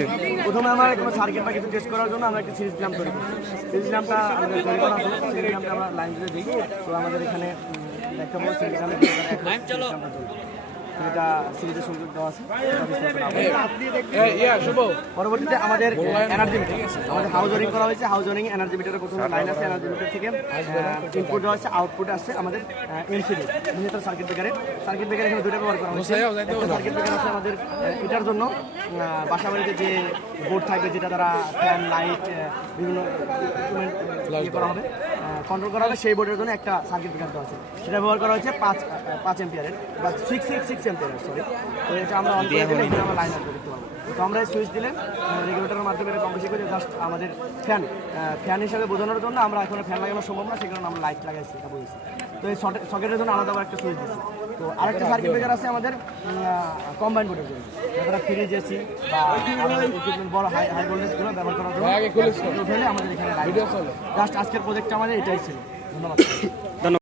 জি প্রথমে আমার কোনো সার্কিট বা কিছু টেস্ট করার জন্য আমরা একটা সিরিজ ল্যাম্প তৈরি করি সিরিজ ল্যাম্পটা আমাদের তৈরি করা আছে সিরিজ ল্যাম্পটা আমরা লাইন ধরে দিই তো আমাদের এখানে দেখতে পাবো সিরিজ ল্যাম্পের এটা সিরিজের সংযোগ দেওয়া আছে। পরবর্তীতে আমাদের এনার্জি মিটার আমাদের করা হয়েছে এনার্জি মিটারের প্রথমে লাইন আছে এনার্জি মিটার থেকে। ইনপুট দেওয়া আছে আউটপুট আসছে আমাদের এমসিডি মিনিটার সার্কিট ব্রেকারের সার্কিট ব্রেকার এখানে দুটো ব্যবহার করা হয়েছে। একটা সার্কিট ব্রেকার আছে আমাদের এটার জন্য বাসা বাড়িতে যে বোর্ড থাকবে যেটা দ্বারা ফ্যান লাইট বিভিন্ন ইয়ে করা হবে কন্ট্রোল করা হবে সেই বোর্ডের জন্য একটা সার্কিট ব্রেকার দেওয়া আছে। সেটা ব্যবহার করা হয়েছে পাঁচ পাঁচ এম্পিয়ারের বা সিক্স সিক্স সিক্স এম্পিয়ারের সরি তো এটা আমরা অন করে দিলে আমরা লাইন আপ করতে পারব। তো আমরা সুইচ দিলে রেগুলেটরের মাধ্যমে এটা কম্প্রেসি করে জাস্ট আমাদের ফ্যান ফ্যান হিসাবে বোঝানোর জন্য আমরা এখন ফ্যান লাগানো সম্ভব না সেই কারণে আমরা লাইট লাগাইছি এটা বলেছি। তো এই সকেটের জন্য আলাদা একটা সুইচ দিচ্ছি তো আরেকটা সার্কিট ব্রেকার আছে আমাদের কম্বাইন বোর্ডের জন্য। যারা ফ্রিজ এসি বা বড় হাই হাই ভোল্টেজগুলো ব্যবহার করার জন্য আমাদের এখানে জাস্ট আজকের প্রজেক্টটা আমাদের এটাই ছিল। ধন্যবাদ।